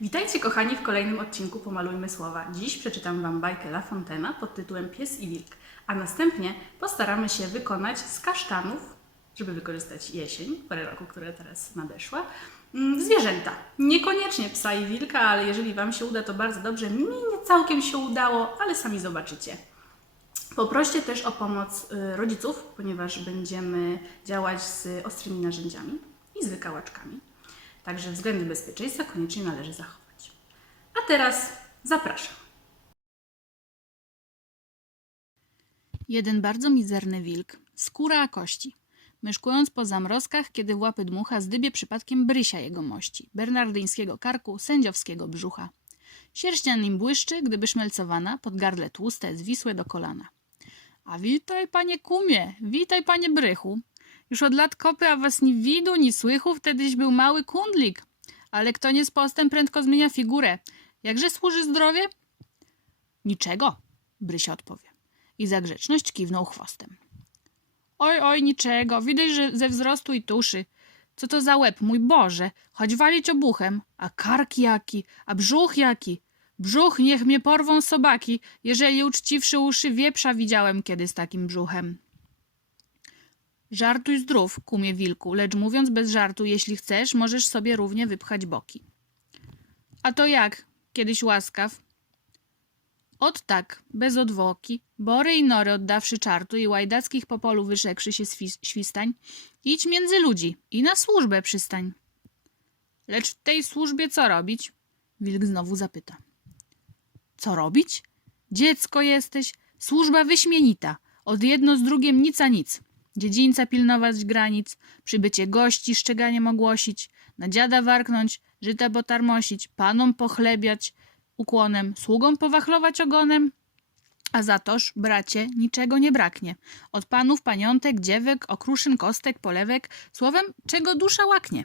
Witajcie kochani w kolejnym odcinku Pomalujmy Słowa. Dziś przeczytam Wam bajkę La Fontena pod tytułem Pies i Wilk, a następnie postaramy się wykonać z kasztanów, żeby wykorzystać jesień, porę roku, która teraz nadeszła, mm, zwierzęta. Niekoniecznie psa i wilka, ale jeżeli Wam się uda, to bardzo dobrze. Mi nie całkiem się udało, ale sami zobaczycie. Poproście też o pomoc y, rodziców, ponieważ będziemy działać z ostrymi narzędziami i z wykałaczkami. Także względy bezpieczeństwa koniecznie należy zachować. A teraz zapraszam. Jeden bardzo mizerny wilk, skóra a kości. Myszkując po zamrozkach, kiedy w łapy dmucha, zdybie przypadkiem brysia jego mości, bernardyńskiego karku, sędziowskiego brzucha. Sierść na nim błyszczy, gdyby szmelcowana, pod gardle tłuste, zwisłe do kolana. A witaj, panie kumie, witaj, panie brychu. Już od lat kopy, a was ni widu, ni słychu, wtedyś był mały kundlik. Ale kto nie z postem prędko zmienia figurę. Jakże służy zdrowie? Niczego, Brysia odpowie. I za grzeczność kiwnął chwostem. Oj, oj, niczego, widać, że ze wzrostu i tuszy. Co to za łeb, mój Boże, choć walić obuchem, a kark jaki, a brzuch jaki. Brzuch niech mnie porwą sobaki, jeżeli uczciwszy uszy wieprza widziałem kiedy z takim brzuchem. Żartuj zdrów, kumie wilku, lecz mówiąc bez żartu, jeśli chcesz, możesz sobie równie wypchać boki. A to jak? Kiedyś łaskaw? Ot tak, bez odwoki, bory i nory oddawszy czartu i łajdackich po polu wyszekszy się świstań, idź między ludzi i na służbę przystań. Lecz w tej służbie co robić? Wilk znowu zapyta. Co robić? Dziecko jesteś, służba wyśmienita, od jedno z drugiem nic a nic. Dziedzińca pilnować granic, przybycie gości szczeganiem ogłosić, na dziada warknąć, żyta potarmosić, panom pochlebiać ukłonem, sługom powachlować ogonem. A zatoż, bracie, niczego nie braknie. Od panów paniątek, dziewek, okruszyn, kostek, polewek, słowem, czego dusza łaknie.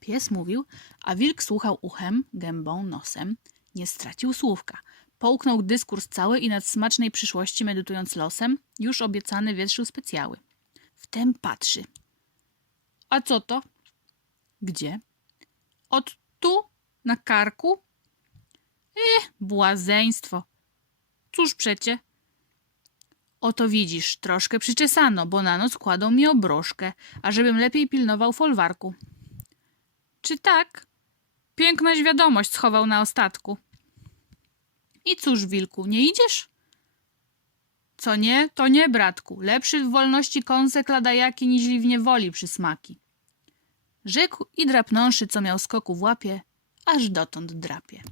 Pies mówił, a wilk słuchał uchem, gębą, nosem. Nie stracił słówka. Połknął dyskurs cały i nad smacznej przyszłości medytując losem, już obiecany wietrzył specjały. Wtem patrzy. A co to? Gdzie? Od tu, na karku? Eh, błazeństwo. Cóż przecie? Oto widzisz, troszkę przyczesano, bo na noc kładą mi obrożkę, ażebym lepiej pilnował folwarku. Czy tak? Pięknaś wiadomość schował na ostatku. I cóż, wilku, nie idziesz? Co nie, to nie, bratku. Lepszy w wolności kąsek ladajaki, niźli w niewoli przysmaki. Rzekł i drapnąwszy, co miał skoku w łapie, aż dotąd drapie.